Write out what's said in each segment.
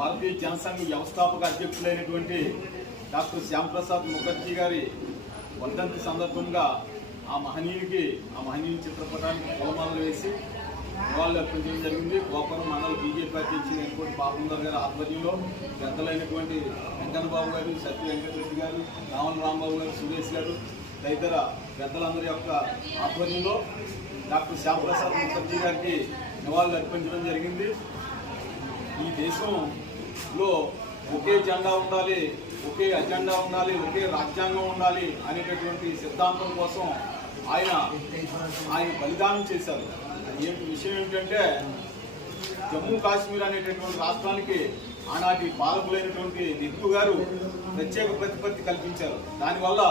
భారతీయ జనసంఘ వ్యవస్థాపక అధ్యక్షులైనటువంటి డాక్టర్ శ్యాంప్రసాద్ ముఖర్జీ గారి వర్ధంతి సందర్భంగా ఆ మహనీయుని చిత్రపటానికి పూలమాలలు వేసి నివాళులు అర్పించడం జరిగింది. గోపురం మండల బీజేపీ అధ్యక్షులైనటువంటి పాపందర్ గారి ఆధ్వర్యంలో పెద్దలైనటువంటి వెంకన్నబాబు గారు, సత్య వెంకటరెడ్డి గారు, రావణ రాంబాబు గారు, సురేష్ గారు తదితర పెద్దలందరి యొక్క ఆధ్వర్యంలో డాక్టర్ శ్యాంప్రసాద్ ముఖర్జీ గారికి నివాళులు అర్పించడం జరిగింది. ఈ దేశంలో ఒకే జెండా ఉండాలి, ఒకే అజెండా ఉండాలి, ఒకే రాజ్యాంగం ఉండాలి అనేటటువంటి సిద్ధాంతం కోసం ఆయన బలిదానం చేశారు. ఏంటి విషయం ఏమిటంటే జమ్మూ కాశ్మీర్ అనేటటువంటి రాష్ట్రానికి ఆనాటి పాలకులైనటువంటి నెహ్రూ గారు ప్రత్యేక ప్రతిపత్తి కల్పించారు. దానివల్ల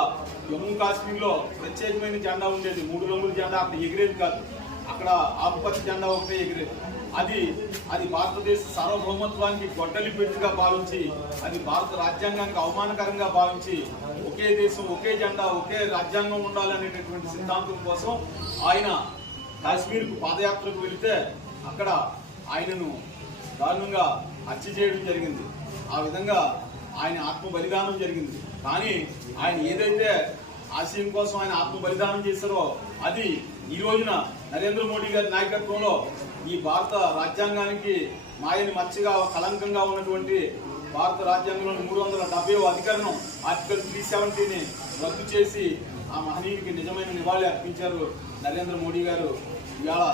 జమ్మూ కాశ్మీర్లో ప్రత్యేకమైన జెండా ఉండేది. 3 రంగుల జెండా అక్కడ ఎగిరేది కాదు, అక్కడ ఆకుపచ్చ జెండా ఒకటే ఎగిరేది. అది భారతదేశ సార్వభౌమత్వానికి గొడ్డలి పెట్టుగా భావించి, అది భారత రాజ్యాంగానికి అవమానకరంగా భావించి, ఒకే దేశం, ఒకే జెండా, ఒకే రాజ్యాంగం ఉండాలనేటటువంటి సిద్ధాంతం కోసం ఆయన కాశ్మీర్కు పాదయాత్రకు వెళితే అక్కడ ఆయనను దారుణంగా హత్య చేయడం జరిగింది. ఆ విధంగా ఆయన ఆత్మ బలిదానం జరిగింది. కానీ ఆయన ఏదైతే ఆశయం కోసం ఆయన ఆత్మ బలిదానం చేశారో అది ఈ రోజున నరేంద్ర మోడీ గారి నాయకత్వంలో ఈ భారత రాజ్యాంగానికి మాయని మచ్చగా కళంకంగా ఉన్నటువంటి భారత రాజ్యాంగంలోని 370వ అధికరణం ఆర్టికల్ 370ని రద్దు చేసి ఆ మహనీయుడికి నిజమైన నివాళి అర్పించారు నరేంద్ర మోడీ గారు. ఇవాళ